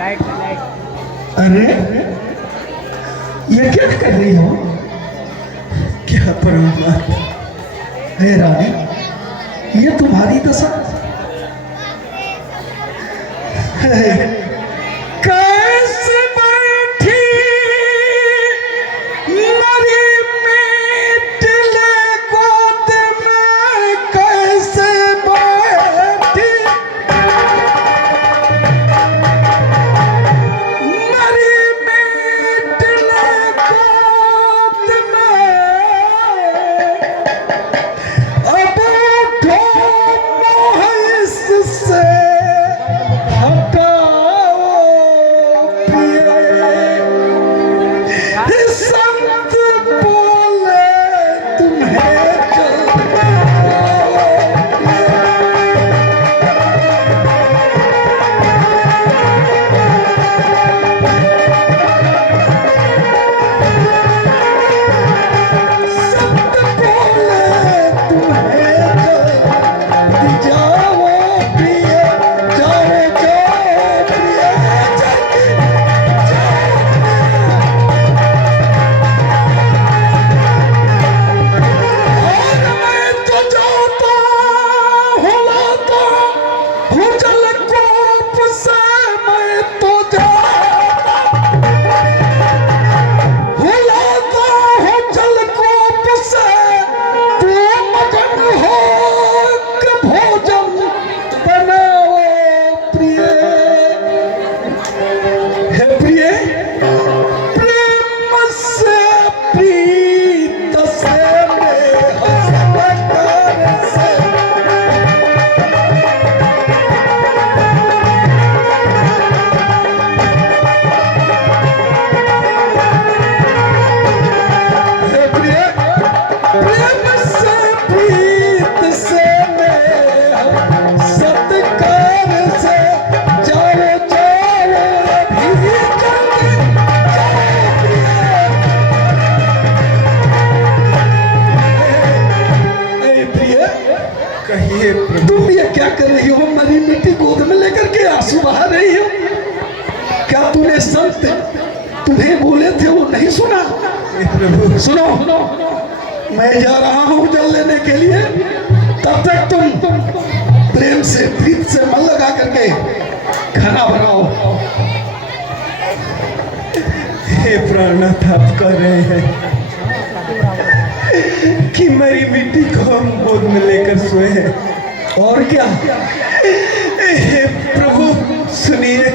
अरे ये क्या कर रही हो? क्या परमात्मा है रानी, ये तुम्हारी दशा है। कैसे बैठी मरी मेटले गोद में, कैसे बैठी मरी मेटले गोद में। अब उठो मोह इससे हटाओ प्रिय, संत बोले तुम्हें तुम ये क्या कर रही हो? मरी मिट्टी गोद में लेकर के आंसू बहा रही हो? क्या तूने संत तुम्हें बोले थे वो नहीं सुना? प्रभु सुनो, मैं जा रहा हूँ जल लेने के लिए, तब तक तुम प्रेम से प्रीत से मन लगा करके खाना बनाओ। हे प्राणनाथ, आप कह रहे हैं कि मरी मिट्टी को हम गोद में लेकर सोए हैं, और क्या? हे प्रभु सुनिए,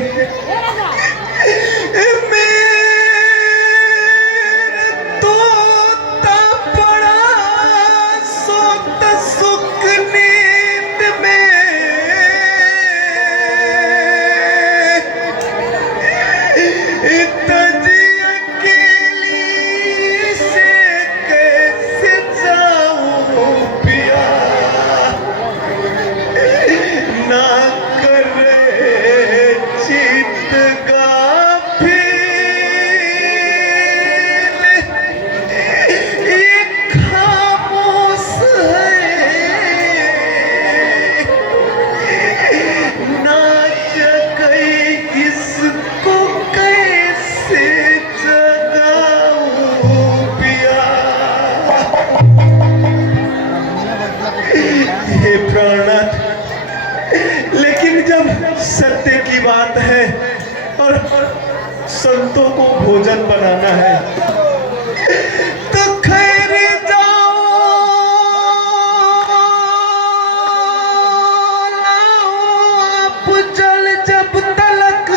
सत्य की बात है और संतों को भोजन बनाना है, तो खैर जाओ आप जल जब तलक,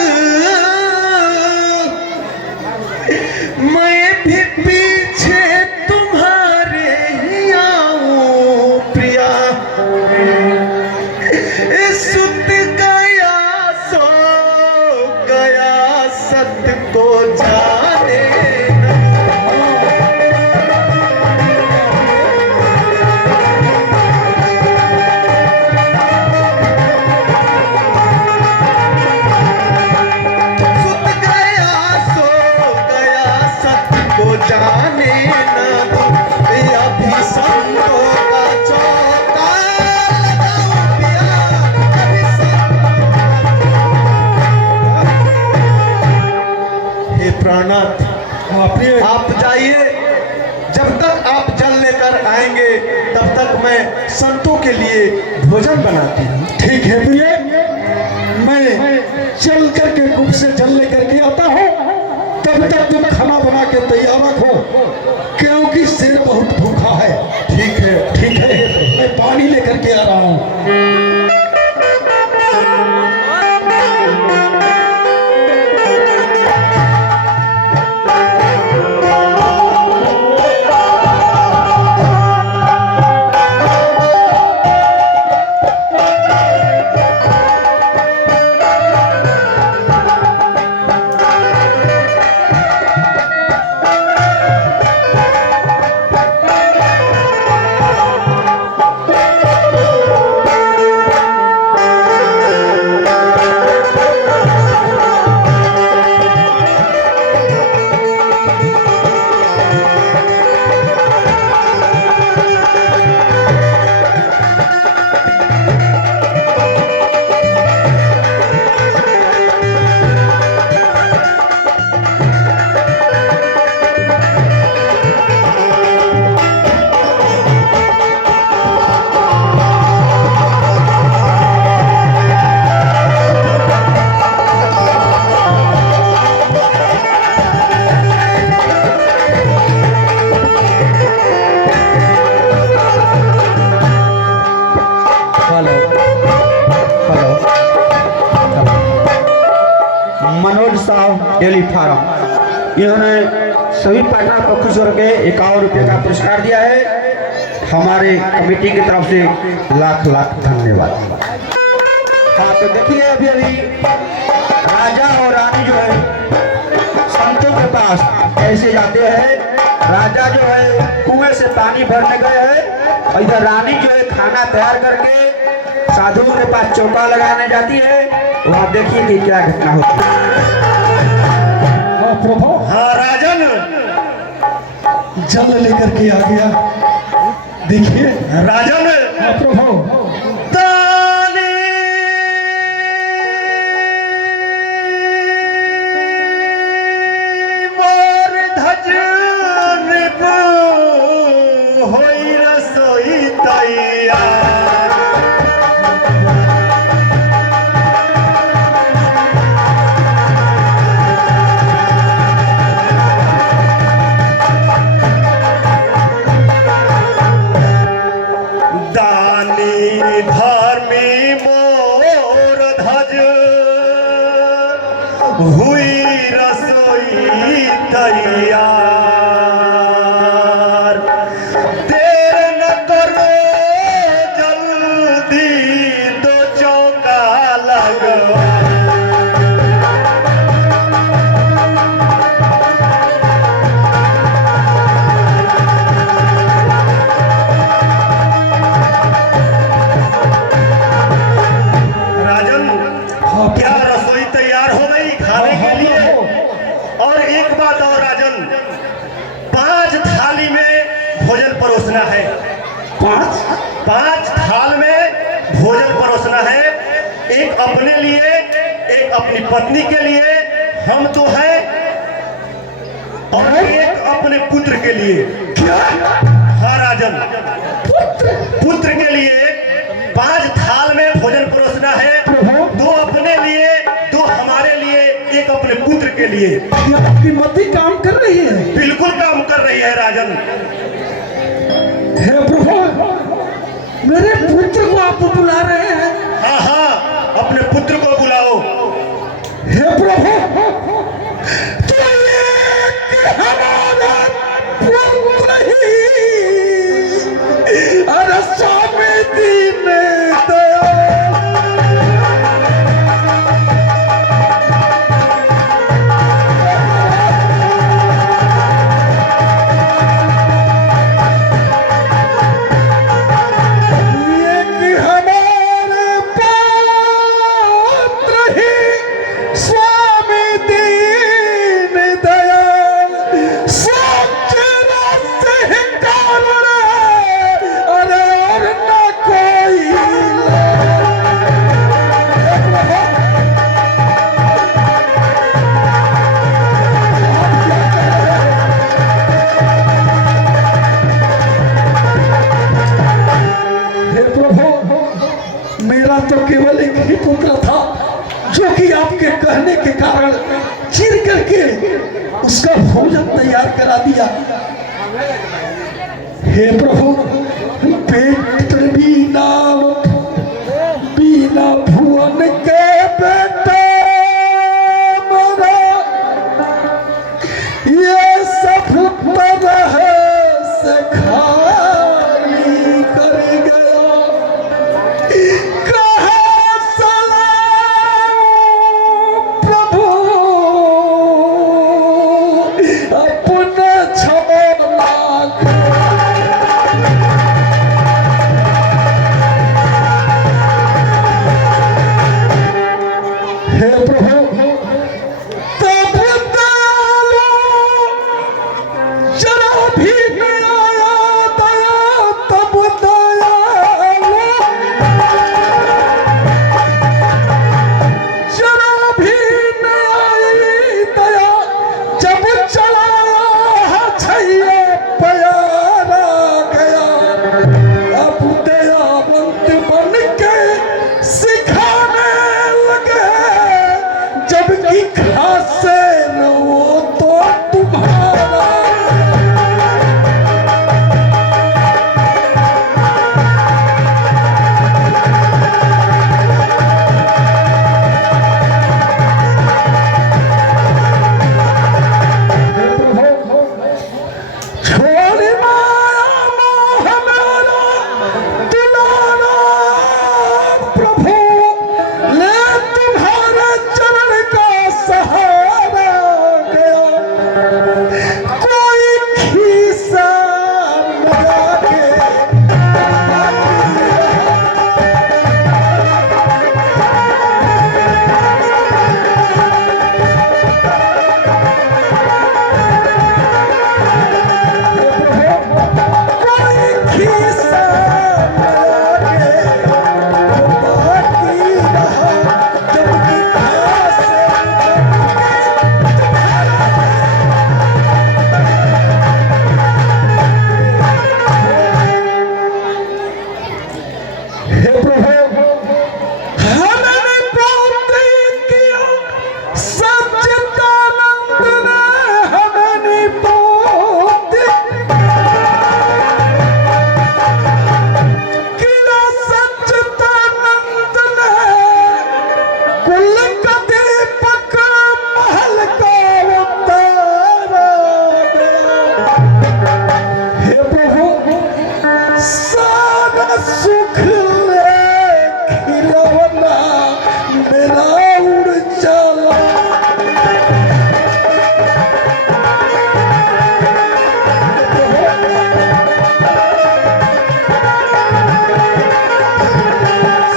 मैं भी पीछे तुम्हारे ही आऊं प्रिया। सुत सत्य को जाने सुत गया सो गया, सत्य को जाने न दो। अभी संतों का चौका लगाओ पिया, अभी प्राणनाथ आप जाइए, जब तक आप जल लेकर आएंगे तब तक मैं संतों के लिए भोजन बनाती हूँ। ठीक है प्रिय, मैं चल करके कुप से जल लेकर के आता हूँ, तब तक तुम खाना बना के तैयार रखो, क्योंकि शेर बहुत भूखा है। ठीक है। ठीक है, मैं पानी लेकर के आ रहा हूँ। मनोज साहब डेली फार्म, इन्होंने सभी पार्टनर को खुश करके 51 रुपये का पुरस्कार दिया है। हमारे कमेटी की तरफ से लाख लाख धन्यवाद। हाँ तो देखिए, अभी अभी राजा और रानी जो है संतों के पास ऐसे जाते हैं। राजा जो है कुएं से पानी भरने गए हैं और इधर रानी जो है खाना तैयार करके साधुओं के पास चौका लगाने जाती है। वहाँ देखिए कि क्या घटना होती है। हाँ प्रभु, हाँ राजन, जल लेकर के आ गया। देखिए राजन। हाँ प्रभु, ताने मोर धज निपो होई रसोई तैयार। धर्मी मोर धज हुई रसोई तैयार। देर न करो जल्दी दो चौका लगवा। क्या रसोई तैयार हो गई खाने के लिए? और एक बात और राजन, 5 थाली में भोजन परोसना है। 5 थाल में भोजन परोसना है। एक अपने लिए, एक अपनी पत्नी के लिए, हम तो हैं, और एक अपने पुत्र के लिए। क्या? हाँ राजन, पुत्र के लिए 5 थाल में भोजन परोसना है। 2 अपने लिए, 2 हमारे लिए, एक अपने पुत्र के लिए। ये आपकी मति काम कर रही है? बिल्कुल काम कर रही है राजन। हे प्रभु, मेरे पुत्र को आप बुला रहे हैं? हाँ हाँ, अपने पुत्र को बुलाओ। हे प्रभु, तो ये हमारा पुत्र ही, अरे स्वामी दीन दयाल। ये कि हमारे पास मेरा तो केवल एक ही पुत्र था जो कि आपके कहने के कारण चीर करके उसका भोजन तैयार करा दिया। हे प्रभु, पेट बीना बीना भुवन के बेटा मेरा ये सब तरह से खाली कर गया। कहाँ सलाम प्रभु अपने छोड़ना। हे प्रभु, तब दयालु जरा भी नहीं आया दया, तब दयालु जरा भी नहीं आई दया, जब चलाया छैया प्यारा गया। अब दयावंत बन के सिखाने लगे, जबकि खासे न वो तो तुम्हारा। छोड़ माया मोह मेरा दुलारा प्रभु, ले तुम्हारे चरण का सहारा गया। कोई खीसा लगा के कोई खीसा लगा के बाकी रहा, जबकि खासे हे प्रभु, हमने प्राप्ति किया सच्चिदानंद ने, हमने प्राप्ति किया सच्चिदानंद ने। कुल का दीपक महल का उतारा गया। हे प्रभु, सारा सुख ले खिलौना मेरा उड़ चला।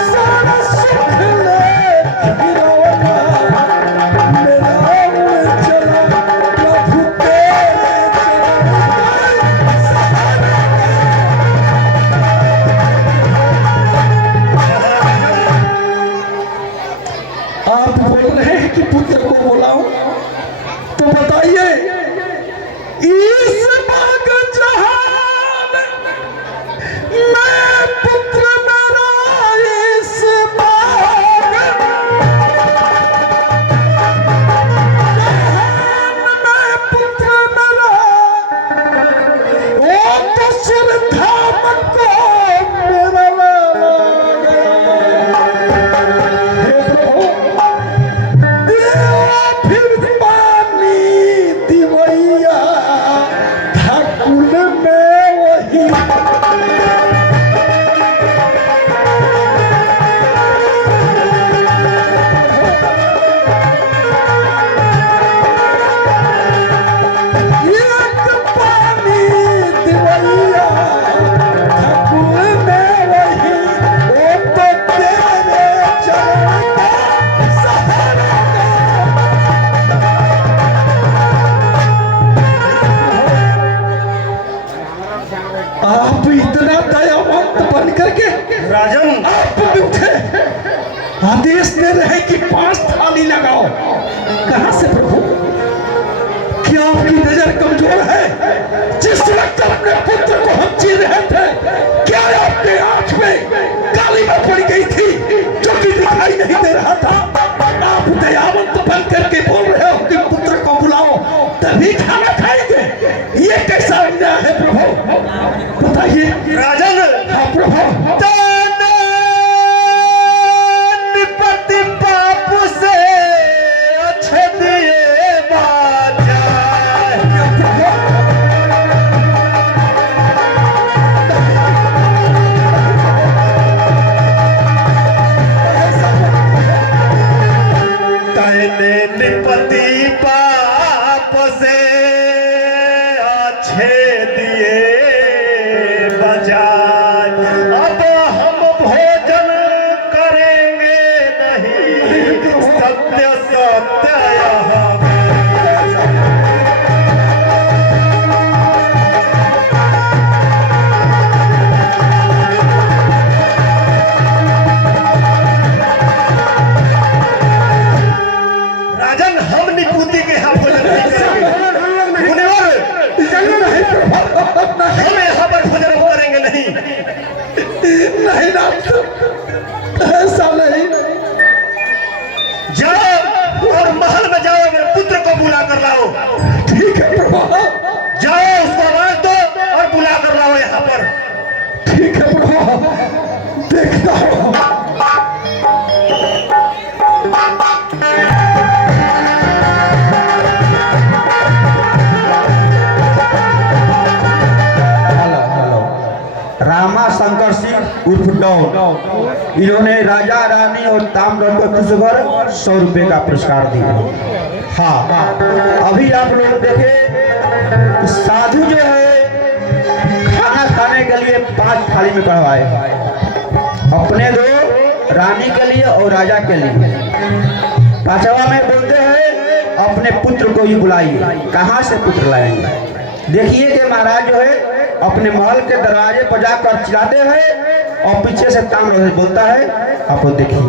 सारा सुख ले खिलौना मेरा उड़ चला। प्रभु तेरे चरणों में सहारा आप बोल रहे हैं कि पुत्र को बुलाओ, तो बताइए इस बाग जहान मैं पुत्र मेरा, इस बाग जहान में पुत्र मेरा, वो तो सुर धाम को मेरा लाला गया। हे प्रभु, फिर पानी दिवैया ठाकुर में वही। एक पानी दिवैया ठाकुर में वही, वो तो तेरे चरण का सहारा गया। आप इतना दयावंत बन करके राजन, आप उठे, आदेश दे रहे कि 5 थाली लगाओ। कहां से प्रभु? क्या आपकी नजर कमजोर है? जिस वक्त अपने पुत्र को हम जी रहे थे, क्या आपके आंख में नाली में पड़ गई थी जो कि दिखाई नहीं दे रहा था। आप दयावंत बन करके बोल रहे हो कि पुत्र को बुलाओ तभी खाना खाएंगे। ये कैसा अन्याय है प्रभु, बताइए। राजन, हाँ प्रभु। निपति पाप से अच्छे दिए बाजा। तैने निपति पाप से अच्छे दिए बजाय। अब हम भोजन करेंगे नहीं, सत्य सत्य यहाँ राजन, हम निपुति के यहाँ भोजन नहीं करेंगे। मुनिवर, हम यहाँ पर भोजन करेंगे नहीं। नहीं नाथ, ऐसा नहीं। जाओ और महल में जाओ, मेरे पुत्र को बुला कर लाओ। ठीक है प्रभु। जाओ, उसको आवाज दो और बुला कर लाओ यहाँ पर। ठीक है प्रभु, देखता हूँ। रामा शंकर सिंह उर्फ डॉन, इन्होंने राजा रानी और ताम्रध्वज को खुश कर 100 रुपए का पुरस्कार दिया। हाँ, अभी आप लोग देखे साधु जो है खाना खाने के लिए 5 थाली में कढ़वाए, अपने 2, रानी के लिए और राजा के लिए। 5वां में बोलते हैं अपने पुत्र को ही बुलाइए। कहाँ से पुत्र लाएंगे? देखिए कि महाराज जो है अपने महल के दरवाजे पर जाकर चिल्लाते हैं और पीछे से ताम्रध्वज बोलता है। आप लोग देखिए।